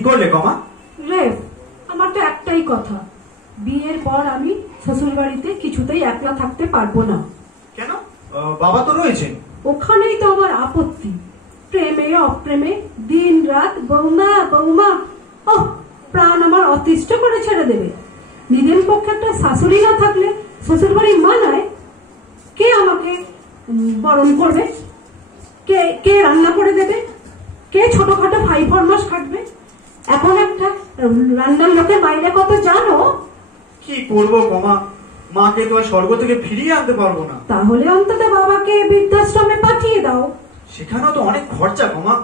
ঠিক করলে কমা? রেফ, আমার তো একটাই কথা, বিয়ের পর আমি শ্বশুর বাড়িতে কিছুতেই একলা থাকতে পারবো না। কেন? বাবা তো রয়েছেন। ওখানেই তো আমার আপত্তি। প্রেমে অপ্রেমে দিন রাত বৌমা বৌমা, ওহ, প্রাণ আমার অতিষ্ঠ করে ছেড়ে দেবে। নিজের পক্ষে একটা শাশুড়ি না থাকলে শ্বশুর বাড়ি মানায়? কে আমাকে বরণ করবে? কে কে রান্না করে দেবে? কে ছোটখাটো ভাই ফরমাস খাটবে? এখন একটা রান্নার লোকের বাইরে কত জানো? কি করবো কমা, মাকে তো আর স্বর্গ থেকে ফিরিয়ে আনতে পারবো না। তাহলে অন্তত বাবাকে বৃদ্ধাশ্রমে পাঠিয়ে দাও। সেখানেও তো অনেক খরচা কমা।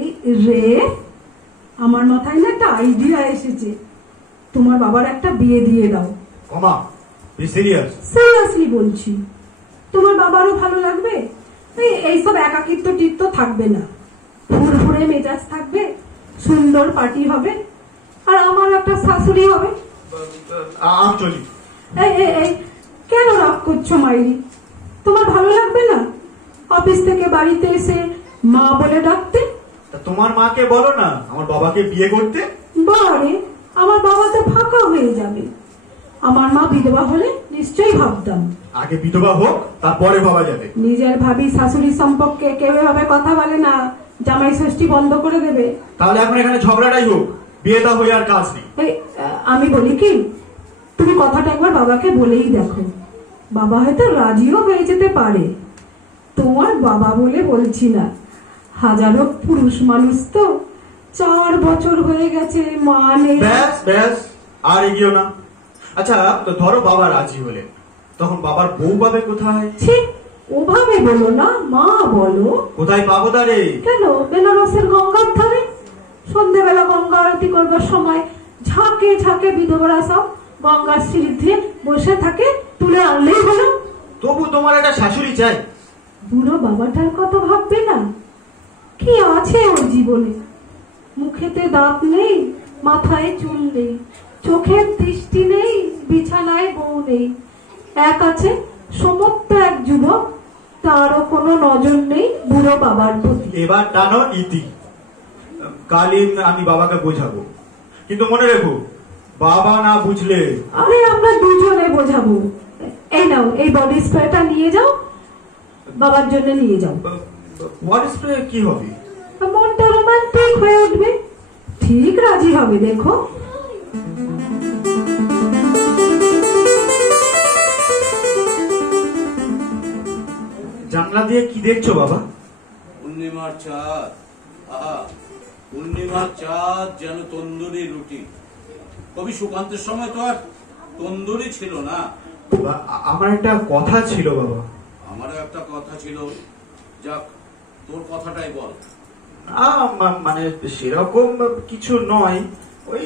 এই রে, আমার মাথায় না একটা আইডিয়া এসেছে। তোমার বাবার একটা বিয়ে দিয়ে দাও। কমা, বি সিরিয়াস। সিরিয়াসলি বলছি, তোমার বাবারও ভালো লাগবে, এইসব একাকিত্ব টিত্ব থাকবে না, ফুরফুরে মেজাজ থাকবে, সুন্দর পার্টি হবে, আর আমার একটা শাশুড়ি হবে। আমি চলি। এই কেন রাগ করছো মাইরি? তোমার ভালো লাগবে না অফিস থেকে বাড়িতে এসে মা বলে ডাকতে? তোমার মাকে বলো না আমার বাবাকে বিয়ে করতে। বারে, আমার বাবা তো ফাঁকা হয়ে যাবে। আমার মা বিধবা হলে নিশ্চয়ই ভাবতাম। আগে বিধবা হোক, তারপরে ভাবা যাবে। নিজের ভাবি শাশুড়ি সম্পর্কে কেউ এভাবে কথা বলে না, জামাই ষষ্ঠী বন্ধ করে দেবে। তাহলে এখন এখানে ঝগড়াটাই হোক, বিয়েটা হয়ে আর কাজ নেই। আমি বলি কি, তুমি কথাটা একবার বাবাকে বলেই দেখো, বাবা হয়তো রাজিও হয়ে যেতে পারে। তোমার বাবা বলে বলছি না, হাজারো পুরুষ মানুষ তো 4 বছর হয়ে গেছে মা নেই। ব্যাস ব্যাস, আর এগিয়েও না। আচ্ছা, তো ধরো বাবা রাজি হলেন, তখন বাবার বউ পাবে কোথায়? ঠিক ওভাবে বলো না, মা বলো। কোথায় পাবো তারে? কেন, বেনারসের গঙ্গার ধারে সন্ধ্যেবেলা গঙ্গা আরতি করবার সময় ঝাঁকে ঝাঁকে বিধবারা সব গঙ্গার সিঁড়িতে বসে থাকে, তুলে আনলেই হলো। তবু তোমার একটা শাশুড়ি চাই। বুড়ো বাবাটার কথা ভাববে না? কি আছে ওর জীবনে? মুখেতে দাঁত নেই, মাথায় চুল নেই, চোখের দৃষ্টি নেই, বিছানায় বউ নেই। এক আছে সমস্ত এক যুবক, তারও কোনো নজর নেই বুড়ো বাবার প্রতি। এবার টানো ইতি। কালই আমি বাবাকে বোঝাবো, কিন্তু মনে রেখো, বাবা না বুঝলে। আরে আমরা দুজনে বোঝাবো। এই নাও, এই বডি স্প্রেটা নিয়ে যাও, বাবার জন্য নিয়ে যাও। বডি স্প্রে কি হবে? মনটা রোমান্টিক হয়ে উঠবে, ঠিক রাজি হবে। দেখো, জানলা দিয়ে কি দেখছো বাবা? পূর্ণিমার চাঁদ। আহা, পূর্ণিমার চাঁদ যেন তন্দুরি রুটি। কবি সুকান্তের সময় তো আর তন্দুরি ছিল না। আমার একটা কথা ছিল বাবা। আমারও একটা কথা ছিল। যাক, তোর কথাটাই বল। মানে সেরকম কিছু নয়, ওই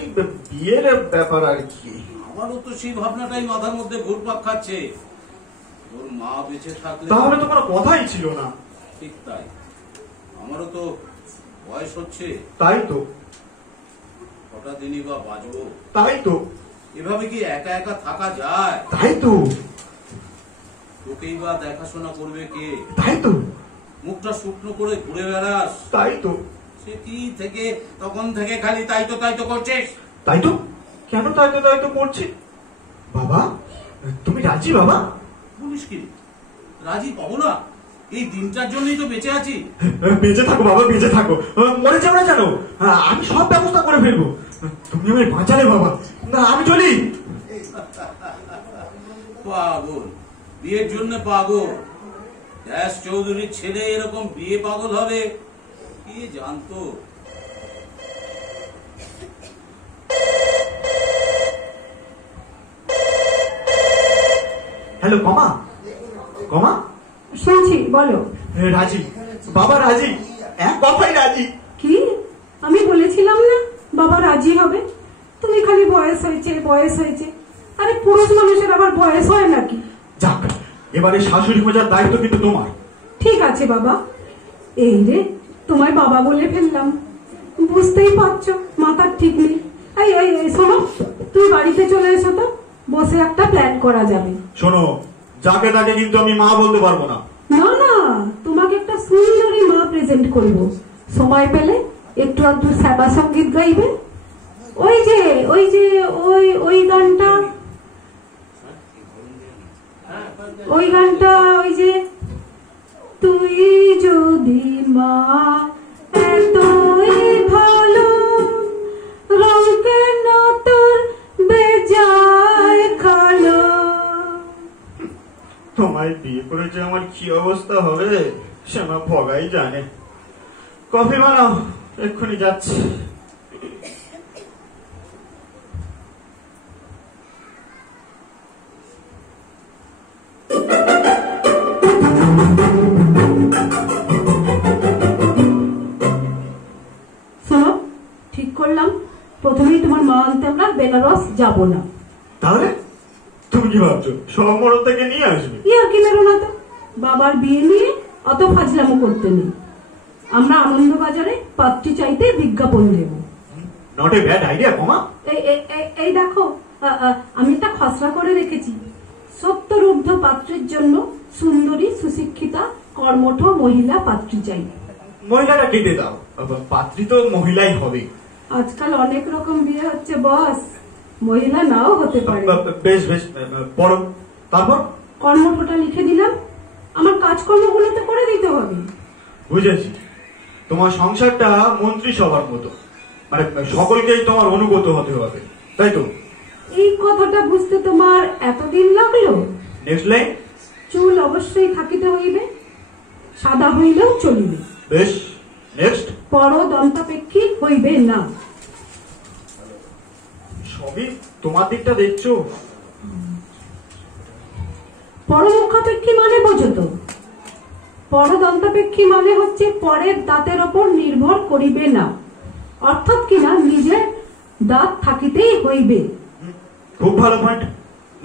বিয়ের ব্যাপার আর কি। আমারও তো সেই ভাবনাটাই মাথার মধ্যে ঘুরপাক খাচ্ছে। তোর মা বেঁচে থাকলে। তাহলে তো কোনো কথাই ছিল না। ঠিক তাই, আমারও তো বয়স হচ্ছে। তাই তো। কটা দিনই বা বাঁচবো। তাই তো। এভাবে কি একা একা থাকা যায়? তাই তো। তোকেই বা দেখাশোনা করবে কে? তাই তো। মুখটা শুকনো করে ঘুরে বেড়াস। তাই তো। সেটি থেকে তখন থেকে খালি তাই তো করছিস। তাই তো। কেন তাই তো করছি? বাবা, তুমি রাজি? বাবা বলিস কি? রাজি পাবো না? এই দিনটার জন্যই তো বেঁচে আছি। বেঁচে থাকো বাবা, বেঁচে থাকো, মরে যাও না জানো। আমি সব ব্যবস্থা করে ফেলবো। তুমি আমায় বাঁচালে বাবা। না, আমি চলি। পাগল, বিয়ের জন্য পাগল। ব্যাস চৌধুরীর ছেলে এরকম বিয়ে পাগল হবে কি জানতো? হ্যালো কমা। কমা, শুনছি, বলো। রাজি, বাবা রাজি, এক কথাই রাজি। কি? আমি বলেছিলাম না বাবা রাজি হবে? তুমি খালি বয়স হয়েছে বয়স হয়েছে। আরে পুরুষ মানুষের আবার বয়স হয় নাকি? যাক, এবারে শাশুড়ি খোঁজার দায়িত্ব কিন্তু তোমার। ঠিক আছে বাবা। এই রে, তোমায় বাবা বলে ফেললাম, বুঝতেই পারছো মাথার ঠিক নেই। এই শোনো, তুই বাড়িতে চলে এসো তো, বসে একটা প্ল্যান করা যাবে। শোনো, যাকে তাকে কিন্তু আমি মা বলতে পারবো না। না না, তোমাকে একটা সুন্দরী মা প্রেজেন্ট করব। সময় পেলে একটু আধটু সেবা সঙ্গীত গাইবে, ওই যে ওই যে ওই ওই গানটা, ওই গানটা, ওই যে তুই যদি মা এতই ভালো রং কেন তোর বেজায় খালো। তোমায় বিয়ে করে যে আমার কি অবস্থা হবে সে আমার ভগাই জানে। কফি বানাও, এক্ষুনি যাচ্ছি। শোনো, ঠিক করলাম প্রথমেই তোমার মা আনতে আমরা বেনারস যাব না। তাহলে তুমি কি ভাবছো সব মরদ থেকে নিয়ে আসবে? আর কি মেরো না তো, বাবার বিয়ে নিয়ে অত ফাজলামো করতে নেই। আমরা আনন্দবাজারে পাত্রী চাইতে বিজ্ঞাপন দেব। নট এ ব্যাড আইডিয়া কমা। এই দেখো, আমি একটা খসড়া করে রেখেছি। 70 পাত্রের জন্য সুন্দরী সুশিক্ষিতা কর্মঠ মহিলা পাত্রী চাই। মহিলাটা কেটে দাও, পাত্রী তো মহিলাই হবে। আজকাল অনেক রকম বিয়ে হচ্ছে বস, মহিলা নাও হতে পারে। বেশ বেশ, পড়ো। তারপর? কর্মঠটা লিখে দিলাম, আমার কাজকর্মগুলো তো করে দিতে হবে। বুঝেছি, তোমার সংসারটা মন্ত্রিসভার মতো, মানে সকলকেই তোমার অনুগত হতে হবে, তাই তো? এই কথাটা বুঝতে তোমার এতদিন লাগলো? Next line. চুল অবশ্যই থাকিতে হইবে, সাদা হইলেও চলিবে। বেশ, নেক্সট। পর দন্তাপেক্ষী হইবে না। সবই তোমার দিকটা দেখছো। পরমুখাপেক্ষী মানে বোঝো তো? পরদন্তাপেক্ষী মানে হচ্ছে পরের দাঁতের ওপর নির্ভর করিবে না, অর্থাৎ কিনা নিজের দাঁত থাকিতেই হইবে। খুব ভালো পয়েন্ট।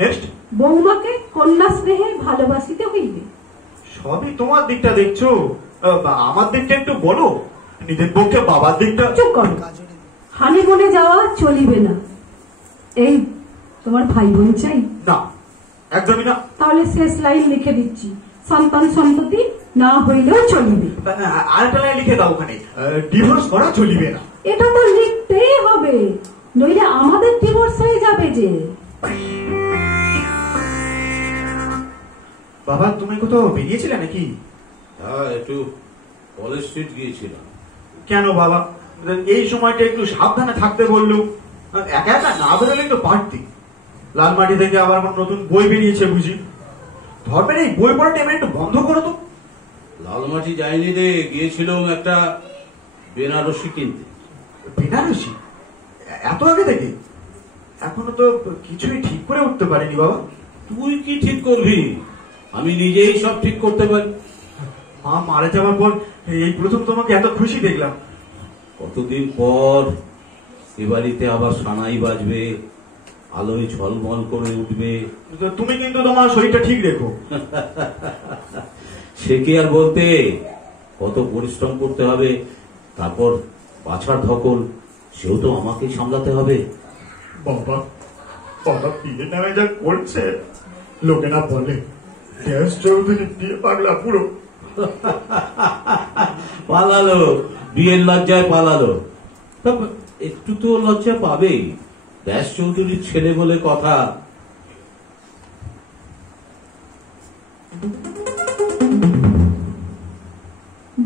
নেক্সট। বৌমাকে কন্যা স্নেহে ভালোবাসিতে হইবে। সবই তোমার দিকটা দেখছো, আমার দিকটা একটু বলো। নিজের পক্ষে বাবার দিকটা। চুপ করো, হানিমুনে যাওয়া চলিবে না। এই তোমার ভাই বোন চাই? না, একদমই না। তাহলে শেষ লাইন লিখে দিচ্ছি, সন্তান সন্ততি না হইলেও চলিবে। আরেকটা লাইন লিখে দাও, ওখানে ডিভোর্স করা চলিবে না। এটা তো লিখতেই হবে, নইলে আমাদের ডিভোর্স হয়ে যাবে যে। বাবা, তুমি কোথাও বেরিয়েছিলে নাকি? হ্যাঁ, একটু কলেজ স্ট্রিট গিয়েছিলাম। কেন বাবা, এই সময়টা একটু সাবধানে থাকতে বললো। একা একা না বেরোলে তো পারতি। লালমাটি থেকে আবার কোনো নতুন বই বেরিয়েছে বুঝি? ধর্মের এই বই পড়াটা এবার একটু বন্ধ করো তো। লালমাটি যায়নি রে, গিয়েছিলাম একটা বেনারসি কিনতে। বেনারসি? এত আগে থেকে? এখনো তো কিছুই ঠিক করে উঠতে পারিনি বাবা। তুই কি ঠিক করবি? আমি নিজেই সব ঠিক করতে পারি। মা মারা যাওয়ার পর এই প্রথম তোমাকে এত খুশি দেখলাম। কতদিন পর এ বাড়িতে আবার সানাই বাজবে, আলোয় ঝলমল করে উঠবে। তো তুমি কিন্তু তোমার শরীরটা ঠিক রেখো। সে কি আর বলতে, কত পরিশ্রম করতে হবে, তারপর বাছার ধকল, সেও তো আমাকেই সামলাতে হবে। বাবা, বাবা বিয়ে নামে যা করছে, লোকেরা বলে দেশ চৌধুরী বিয়ে পাগলা পুরো। পালালো, বিয়ের লজ্জায় পালালো। তা একটু তো লজ্জা পাবেই, ব্যাস চৌধুরীর ছেলে বলে কথা।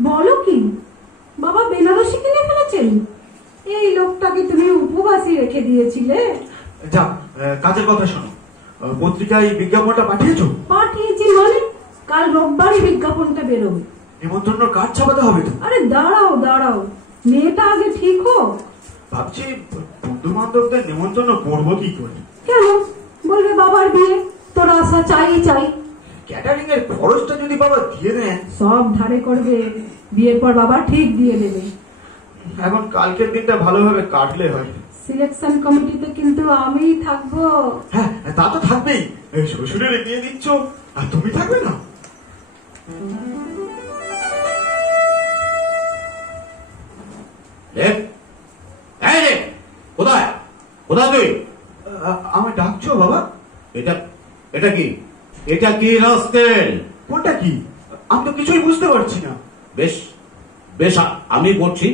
বলো কি, বাবা বেনারসি কিনে ফেলেছেন? এই লোকটাকে তুমি উপবাসী রেখে দিয়েছিলে। যা, কাজের কথা শোনো। পত্রিকায় বিজ্ঞাপনটা পাঠিয়েছো? পাঠিয়েছি মানে? কাল রোববারই বিজ্ঞাপনটা বেরোবে। নিমন্ত্রণ কার্ড ছাপাতে হবে তো। আরে দাঁড়াও দাঁড়াও, মেয়েটা আগে ঠিক হোক। ভাবছি বন্ধু বান্ধবদের নিমন্ত্রণ করবো কি করে। কেন? বলবে বাবার বিয়ে, তোর আশা চাই চাই। ক্যাটারিং এর খরচটা যদি বাবা দিয়ে দেন। সব ধারে করবে, বিয়ের পর বাবা ঠিক দিয়ে দেবে। এখন কালকের দিনটা ভালোভাবে কাটলে হয়। সিলেকশন কমিটিতে কিন্তু আমিই থাকবো। হ্যাঁ, তা তো থাকবেই। শ্বশুরের এগিয়ে দিচ্ছ আর তুমি থাকবে না? কোথায় কোথায় তুই? আমি ডাকছো বাবা? এটা এটা কি? এটা কি রাস্কেল? কোনটা কি? আমি তো কিছুই বুঝতে পারছি না। বেশ বেশ, আমি পড়ছি।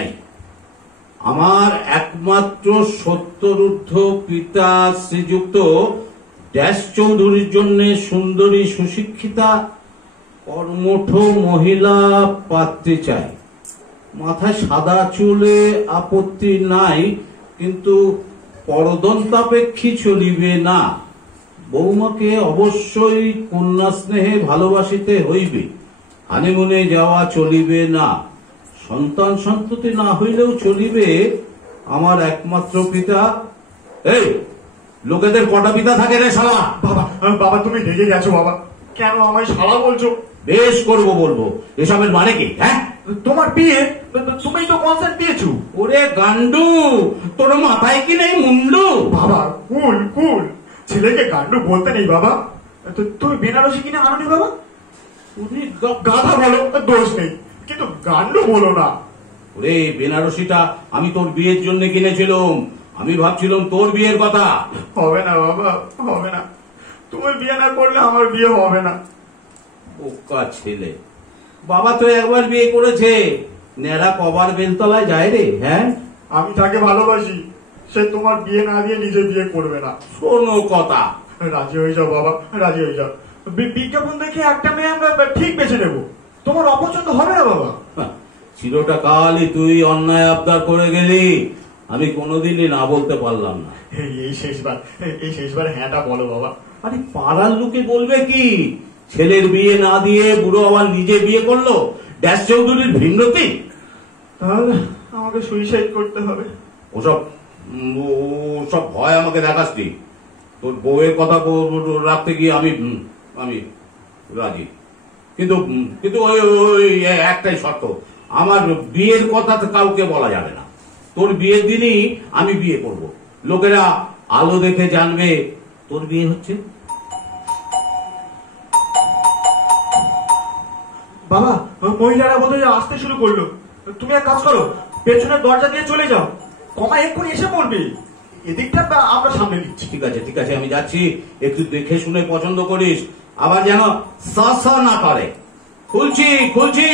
এই আমার একমাত্র সত্যরুদ্ধ পিতা শ্রীযুক্ত ড্যাশ চৌধুরীর জন্য সুন্দরী সুশিক্ষিতা কর্মঠ মহিলা পাত্রী চাই। মাথায় সাদা চুলে আপত্তি নাই, কিন্তু পরদন্তাপেক্ষী চলিবে না। বৌমাকে অবশ্যই কন্যা স্নেহে ভালোবাসিতে হইবে। হানিমুনে যাওয়া চলিবে না। সন্তান সন্ততি না হইলেও চলিবে। আমার একমাত্র পিতা। এই লোকেদের কটা পিতা থাকে রে শালা? বাবা বাবা তুমি রেগে গেছো বাবা, কেন আমায় শালা বলছো? বেশ করবো বলবো। এসবের মানে কি? হ্যাঁ, তোমার বিয়ে তুমি তো কনসেন্ট দিয়েছো। ওরে গান্ডু, তোর মাথায় কি নেই মুন্ডু? বাবা কুল কুল, ছেলেকে গান্ডু বলতে নেই বাবা। তুমি বেনারসি কিনে আনোনি বাবা? ওরে গাধা বলো দোষ নেই, কিন্তু গান্ডু বলো না। ওরে বেনারসিটা আমি তোর বিয়ের জন্য কিনেছিলাম। আমি ভাবছিলাম তোর বিয়ের কথা। হবে না বাবা, হবে না। তুমি বিয়ে না করলে আমার বিয়ে হবে না। বোকা ছেলে। বাবা তো একবার বিয়ে করেছে, নেড়া কবার বেলতলায় যায় রে? হ্যাঁ, আমি তাকে ভালোবাসি, সে তোমার বিয়ে না দিয়ে নিজে বিয়ে করবে না। শোনো কথা। রাজি হয়ে যাও বাবা, রাজি হয়ে যাও। বিজ্ঞাপন দেখে একটা মেয়ে আমরা ঠিক বেছে নেব। তোমার অপছন্দ হবে না বাবা। চিরটা কালই তুই অন্যায় আবদার করে গেলি, আমি কোনোদিনই না বলতে পারলাম না। এই শেষবার হ্যাঁটা বলো বাবা। আরে পাড়ার লোকে বলবে কি? ছেলের বিয়ে না দিয়ে বুড়ো আবার নিজে বিয়ে করলো। ড্যাশ চৌধুরীর ভিন্নতি। তাহলে আমাকে সুইসাইড করতে হবে। ওসব ওসব ভয় আমাকে দেখাসনি। তোর বউয়ের কথা রাখতে গিয়ে আমি রাজি, কিন্তু কিন্তু ওই একটাই শর্ত, আমার বিয়ের কথা তো কাউকে বলা যাবে না। তোর বিয়ের দিনই আমি বিয়ে করব। লোকেরা আলো দেখে জানবে তোর বিয়ে হচ্ছে। বাবা মহিলারা বোধহয় আসতে শুরু করলো। তুমি এক কাজ করো, পেছনের দরজা দিয়ে চলে যাও। কমা এক্ষুনি এসে পড়বে। এদিকটা আমরা সামনে নিচ্ছি। ঠিক আছে ঠিক আছে, আমি যাচ্ছি। একটু দেখে শুনে পছন্দ করিস, আবার যেন সা না করে। খুলছি খুলছি।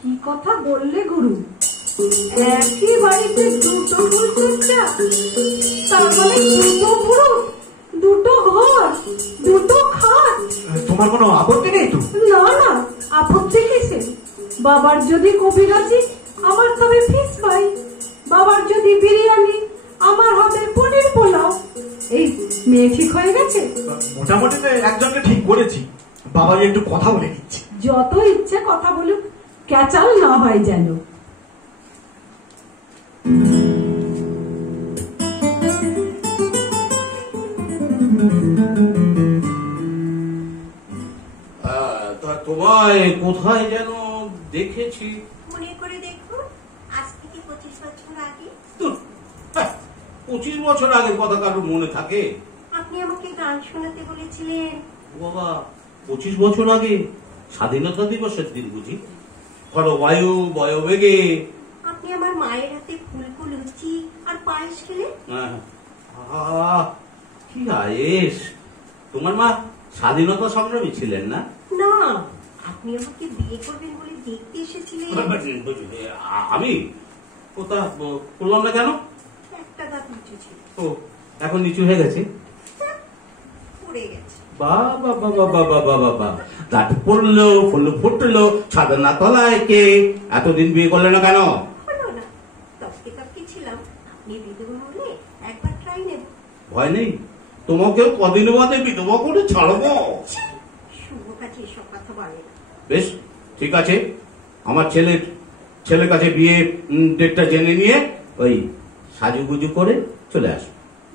কি কথা বললে গুরু? একই বাড়িতে দুটো ফুলচা, তার মানে দুটো পুরুষ, দুটো ঘর, দুটো খাট। তোমার কোনো আপত্তি নেই তো? না না, আপত্তি কিসে? বাবার যদি কবিরাজি, আমার তবে ফিস পাই। বাবার যদি বিরিয়ানি, আমার হবে পনির পোলাও। এই মেয়ে ঠিক হয়ে গেছে? মোটামুটি তো একজনকে ঠিক করেছি। বাবা একটু কথা বলে দিচ্ছি। যত ইচ্ছে কথা বলুক, ক্যাচাল না হয় যেন। তোমায় কোথায় যেন দেখেছি। মনে করে দেখুন, আজ থেকে 25 বছর আগে। 25 বছর আগের কথা কারোর মনে থাকে? আপনি আমাকে গান শোনাতে বলেছিলেন। বাবা, 25 বছর আগে? স্বাধীনতা দিবসের দিন বুঝি? বায়ু বয়বেগে আপনি আমার মায়ের হাতে ফুলকো লুচি আর পায়েস খেলেন। কি আয়েস! তোমার মা স্বাধীনতা সংগ্রামী ছিলেন না? না, আপনি আমাকে বিয়ে করবেন বলে দেখতে এসেছিলেন। আমি কোথা করলাম না কেন? একটা দাঁত নিচু ছিল। ও, এখন নিচু হয়ে গেছে। পড়ে গেছে। বাবা বাবা বাবা বাবা বাবা, দাঁত পড়লো, ফুল ফুটলো, ছাদনা তলায় কে? এতদিন বিয়ে করলে না কেন? হলো না, তপকে তপকে ছিলাম। আপনি বিধবা হলে একবার ট্রাই নেব। ভয় নেই, তোমাকেও কদিন বাদে বিধবা করে ছাড়বো। শুভ কাছে এসব কথা বলে না। বেশ ঠিক আছে, আমার ছেলের কাছে বিয়ে ডেটটা জেনে নিয়ে ওই সাজুগুজু করে চলে আসো।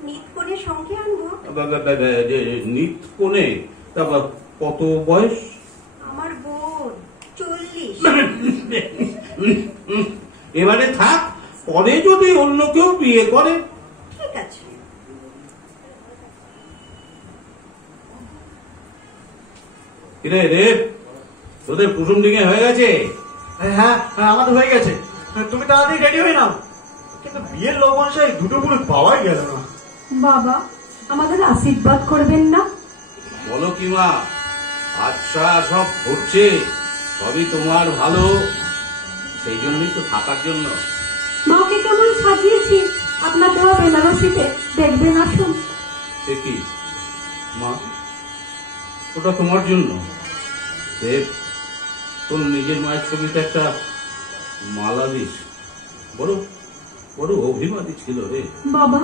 নিত করে সঙ্গে আনবো। নিত কোণে? তারপর কত বয়স? আমার বোন 40। এবারে থাক, পরে যদি অন্য কেউ বিয়ে করে। ঠিক আছে। কিরে রে, তোদের কুসুম ডিঙে হয়ে গেছে? হ্যাঁ আমাদের হয়ে গেছে। তুমি তাড়াতাড়ি রেডি হয়ে নাও। কিন্তু বিয়ের লগ্ন সেই দুটো পুরো পাওয়াই গেল না। বাবা, আমাদের আশীর্বাদ করবেন না? বলো কি মা, আচ্ছা সব ঘটছে সবই তোমার ভালো, সেই জন্যই তো থাকার জন্য। মাকে কেমন সাজিয়েছি আপনার দেওয়া বেনারসিতে, দেখবেন আসুন। দেখি মা, ওটা তোমার জন্য? দেব, তোর নিজের মায়ের ছবিতে একটা মালা দিস, বড় বড় অভিমানী ছিল রে। বাবা,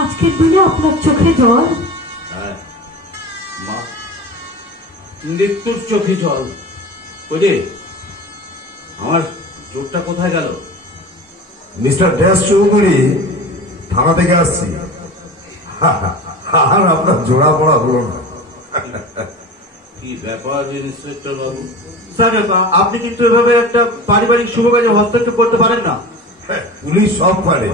আজকের দিনে আপনার চোখে জল? হ্যাঁ মা, মৃত্যুর চোখে জল। ওই যে আমার জোরটা কোথায় গেল? মিস্টার ড্যাশ চৌধুরী থানা থেকে আসছি। আর আপনার জোড়া পড়া হলো না। কি ব্যাপার ইন্সপেক্টর বাবু? স্যার, আপনি কিন্তু এভাবে একটা পারিবারিক শুভ কাজে হস্তক্ষেপ করতে পারেন না। পুলিশ সব পারে।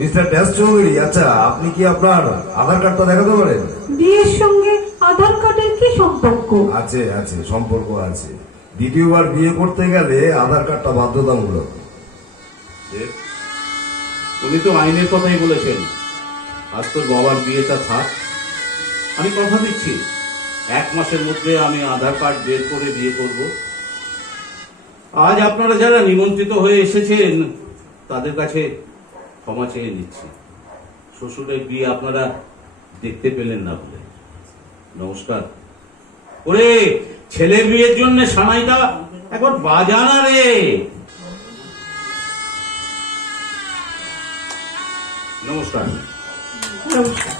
মিস্টার ড্যাশ চৌধুরী, আচ্ছা আপনি কি আপনার আধার কার্ডটা দেখাতে পারেন? বিয়ের সঙ্গে আধার কার্ডের কি সম্পর্ক? আছে আছে, সম্পর্ক আছে। দ্বিতীয়বার বিয়ে করতে গেলে আধার কার্ডটা বাধ্যতামূলক। দেব, উনি তো আইনের কথাই বলেছেন। আজ তোর বাবার বিয়েটা থাক, আমি কথা দিচ্ছি 1 মাসের মধ্যে আমি আধার কার্ড বের করে বিয়ে করব। আজ আপনারা যারা নিমন্ত্রিত হয়ে এসেছেন তাদের কাছে ক্ষমা চেয়ে নিচ্ছি। শ্বশুরের বিয়ে আপনারা দেখতে পেলেন না বলে। নমস্কার। ওরে, ছেলের বিয়ের জন্য সানাইটা একবার বাজানা রে। নমস্কার। নমস্কার।